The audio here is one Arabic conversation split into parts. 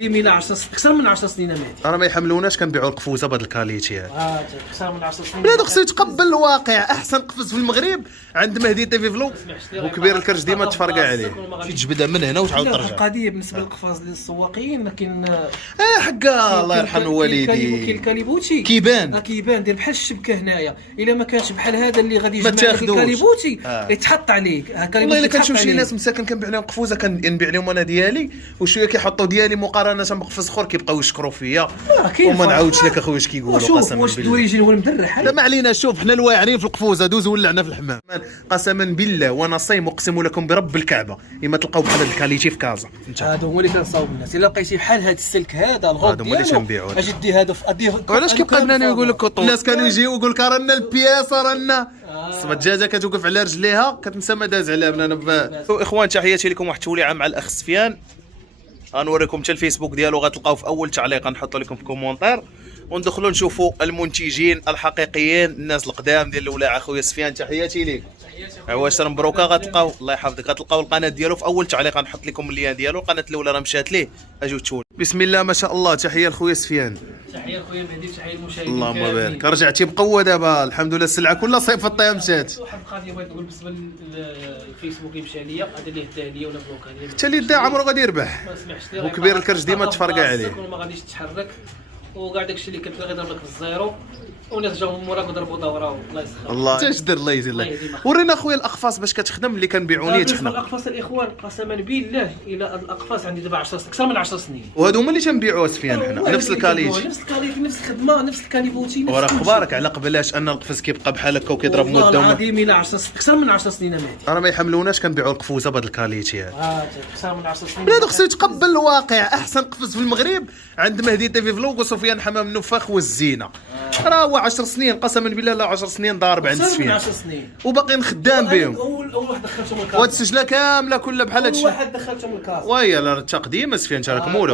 من 10 اكثر من 10 سنين مهدي. راه ما يحملوناش كنبيعوا القفوزه بهذا الكاليتي هذا. اكثر من 10 سنين. بلاتو خصو يتقبل الواقع. احسن قفز في المغرب عند مهدي تيفي فلو وكبير الكرش ديما تفرقع عليه. شي تجبدها من هنا وتعاود ترجع. القضيه بالنسبه للقفاز للسواقين ما كاين حقا الله يرحم والدي. كاين الكاليبوتي كيبان كيبان دير بحال الشبكه هنايا. الا ما كانش بحال هذا اللي غادي يجمع تاخدوش. الكاليبوتي يتحط عليك. والله الا كنشوف شي ناس مساكن كنبيع لهم قفوزه كنبيع لهم انا ديالي وشويه كيحطوا ديالي مقارنه بقفز اخر كيبقاو يشكروا فيا. وما نعاودش لك اخويا اش كيقولوا قسما بالله. واش الدوريجين هو المدرح؟ لا ما علينا. شوف حنا الواعرين في القفوزه دوز ولعنا في الحمام قسما بالله وانا صايم اقسم لكم برب الكعبه اما تلقاو بحال هذا الكاليتي في كازا. هذا هو اللي كنصاوب الناس. الا لقيتي بحال هذا السلك هذا الغوط هما اللي تنبيعوا. اجي دي هذا اديه. علاش كيبقى بناني يقول لك الناس كانوا يجيو يقول لك رانا البياس رانا صبا الدجاجه كتوقف على رجليها كتنسى ما داز عليها بنانا. اخوان تحياتي لكم واحد التوليعه مع الاخ سفيان. غنوريكم حتى الفيسبوك ديالو غتلقاو في اول تعليق غنحط لكم في كومونتير وندخلوا نشوفوا المنتجين الحقيقيين الناس القدام ديال الولاعه. اخويا سفيان تحياتي ليك. عواشر مبروكه. غتلقاو الله يحفظك غتلقاو القناه ديالو في اول تعليق غنحط لكم اللين ديالو. القناه الاولى راه مشات ليه اجيو تشوفوا. بسم الله ما شاء الله. تحيه لخويا سفيان. تحيه خويا مهدي. تحيه للمشاهدين. اللهم بارك. رجعتي بقوه دابا الحمد لله. السلعه كلها صيفطتها مشات. واحد القضيه بغيت نقول بالنسبه للفيسبوك اللي مشى ليا هذا اللي هدا ليا ولا بلوكا ليا حتى اللي دا عمره غادي يربح. ما سمحش ليه. وكبير الكرش ديما تفرقع عليه. ما غاديش تحرك وكاع داكشي اللي كتبغي يضرب لك في الزيرو وناس جاو من موراك وضربوا دوره. الله يسخر. الله اش دير الله يجزي الله. ورينا اخويا الاقفاص باش كتخدم اللي كنبيعوا نيت حنا. الاقفاص الاخوان قسما بالله الى الاقفاص عندي دابا 10 اكثر من 10 سنين. وهادو هما اللي تنبيعوها سفيان حنا نفس الكاليتي نفس الكاليتي نفس الخدمه نفس الكاليبوتي. وراه اخبارك على قبلاش ان القفز كيبقى بحال هكا وكيضرب مده. والله العظيم الى 10 اكثر من 10 سنين مهدي. راه ما يحملوناش كنبيعوا القفوزه بهذا الكاليتي هذا. اكثر من 10 سنين. بلاتو خصو يتقبل الواقع. احسن قفز في المغرب عند مهدي تيفي فلوق وسفيان حمام النفاخ والزينه. راه هو 10 سنين قسما بالله. لا 10 سنين ضارب عند سفيان 10 سنين وباقي خدام بهم. اول واحد دخلتهم الكاس. وهاد السجله كامله كلها بحال هادشي. اول واحد دخلتهم الكاس. ويا لا تقديم سفيان انت راك مولا.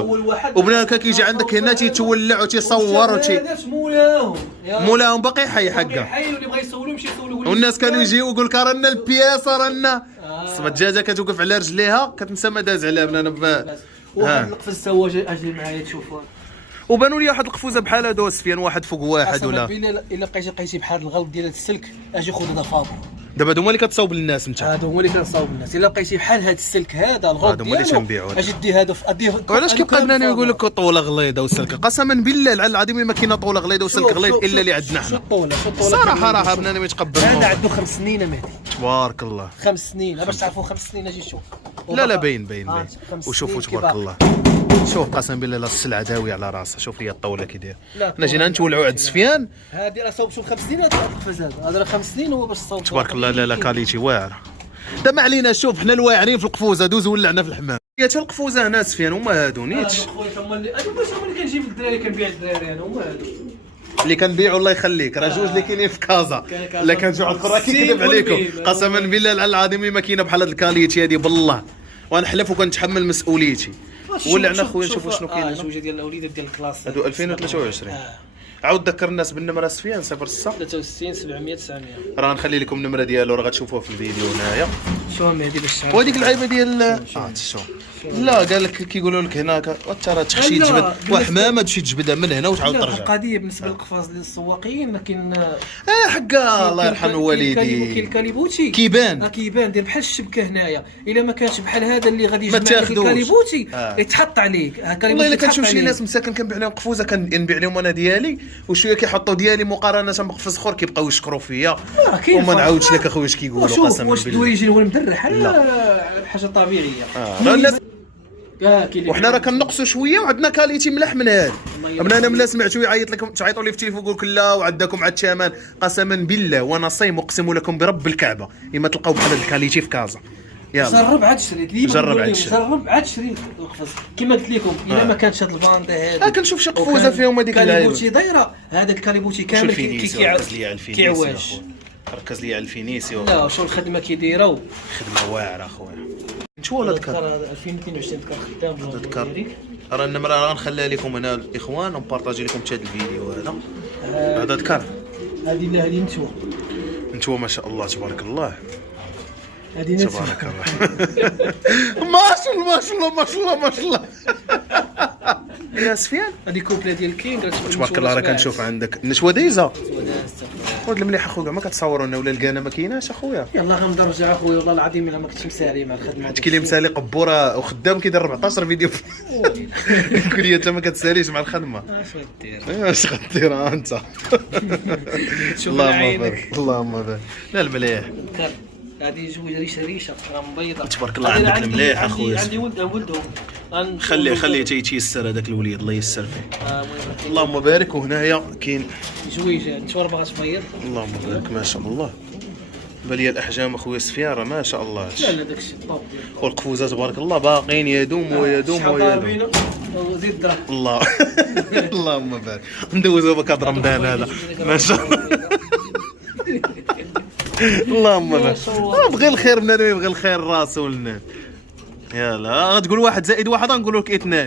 وبناك كيجي عندك هنا تيتولع وتيصور مولاهم باقي حي حقه. حي واللي بغى يسولو يمشي يسولو. والناس كانوا يجيو يقول لك رانا البياس رانا صبا الدجاجه كتوقف على رجليها كتنسى ما داز عليها بنانا. واحد القفز سوا اجي معايا تشوفوا. وبانوا لي واحد القفوزه بحال هادو سفيان واحد فوق واحد ولا. الا لقيتي بحال الغلط ديال السلك اجي خذ هذا فابور. دابا هما اللي كتصاوب للناس انت. هادو هما اللي كنصاوب الناس. الا لقيتي بحال هذا السلك هذا الغلط هادو هما اللي تنبيعوا. اجي دي هذا اديه. وعلاش كيبقى بناني يقول لك طوله غليظه وسلك؟ قسما بالله العظيم ما كاينه طوله غليظه وسلك غليظ الا اللي عندنا حنا. شو الطوله صراحه راه بناني ما يتقبل. هذا عنده 5 سنين مهدي. تبارك الله. 5 سنين باش تعرفوا 5 سنين اجي شوف. لا باين وشوفوا تبارك الله. شوف قسم بالله لا السلعه داويه على راسها. شوف هي الطاوله كي داير. حنا جينا نتولعوا عند سفيان. هذه راه صوب شوف 5 سنين هذا القفز هذا راه 5 سنين هو باش صوب. تبارك الله. لا كاليتي واعره. دا ما علينا. شوف حنا الواعرين في القفوزه دوز ولعنا في الحمام. هي حتى القفوزه هنا سفيان هما هادو نيتش. هما اللي كنجيب للدراري كنبيع للدراري انا هما هادو اللي كنبيعوا. الله يخليك راه جوج اللي كاينين في كازا. الا كان جوج اخرى كيكذب عليكم قسما بالله العظيم ما كاينه بحال هاد الكاليتي هادي بالله. ونحلف وكنتحمل مسؤوليتي. ولعنا خويا نشوفوا شنو كاين. جوج ديال الاوليدات ديال الكلاس هادو 2023. عاود ذكر الناس بالنمره سفيان 06 63 700 900. راه نخلي لكم النمره ديالو راه غتشوفوها في الفيديو هنايا. شو مهدي باش تعرف. وهذيك اللعيبه ديال شوف. لا قال لك كيقولوا لك هناك وانت راه تخشي تجبد وحمامه تمشي تجبدها من هنا وتعاود ترجع. القضيه بالنسبه للقفاز للسواقين ما كاين. حقا الله يرحم والدي. كاين الكاليبوتي كيبان دير بحال الشبكه هنايا. الا ما كانش بحال هذا اللي غادي يجمع تاخدوش. الكاليبوتي يتحط عليك. والله الا كنشوف شي ناس مساكن كنبيع لهم قفوزه كنبيع لهم انا ديالي وشويه كيحطوا ديالي مقارنه بقفز اخر كيبقاو يشكروا فيا. وما نعاودش لك اخويا اش كيقولوا قسما بالله. واش الدوريجين هو المدرح؟ حاجه طبيعيه. وحنا راه كنقصوا شويه وعندنا كاليتي ملاح من هذا. انا ملا سمعتو يعيط لكم تعيطوا لي في التليفون يقول لك لا وعندكم عاد الثمن. قسما بالله وانا صايم اقسم لكم برب الكعبه اما تلقاو بحال هذا الكاليتي في كازا. يلا جرب عاد شري. جرب عاد شري القفز كما قلت لكم. الا ما كانش هاد الباندا هذا كنشوف شي قفوزه فيهم هذيك الكاليبوتي دايره. هذا الكاليبوتي كامل كيعواج. ركز لي على الفينيسي. لا شو الخدمه كيديروا. خدمه واعره اخويا. شو ولا ذكر 2022 ذكر خدام ذكر. راه النمره راه غنخليها لكم هنا الاخوان ونبارطاجي لكم حتى هذا الفيديو هذا. هذا ذكر. هذه نتوما ما شاء الله تبارك الله. هذه تبارك الله. ما شاء الله ما شاء الله ما شاء الله ما شاء الله. يا سفيان هذه كوبله ديال الكين قالت تبارك الله. راه كنشوف عندك النشوه دايزه. خذ المليح اخويا، ما كتصوروا لنا ولا الكانه ما كايناش اخويا. يلا غندرجع اخويا والله العظيم الا ما كنتش مسالي مع الخدمه. حيت كاين اللي مسالي قبوره وخدام كيدير 14 فيديو. يقول لي انت ما كتساليش مع الخدمه. اش غدير؟ اش غدير انت؟ اللهم بارك اللهم بارك. لا المليح هذه جوج ريشه راه مبيضه تبارك الله. عندك المليح اخويا. عندي ولدهم خليه تييسر هذاك الوليد الله ييسر فيه. اللهم بارك. وهنايا كاين جويجه نشور باغا تبيض. اللهم بارك ما شاء الله. بالي الاحجام اخويا سفيان راه ما شاء الله. لا لا داكشي الطوب والقفوزات تبارك الله باقين يدوم ويدوم ويدوم. وزيد الدرهم الله اللهم بارك. ندوزو بكاد رمضان هذا ما شاء الله. اللهم بارك. بغي الخير بنادم، يبغي الخير راسو للناس. يلا غتقول 1 زائد 1 غنقول لك 2.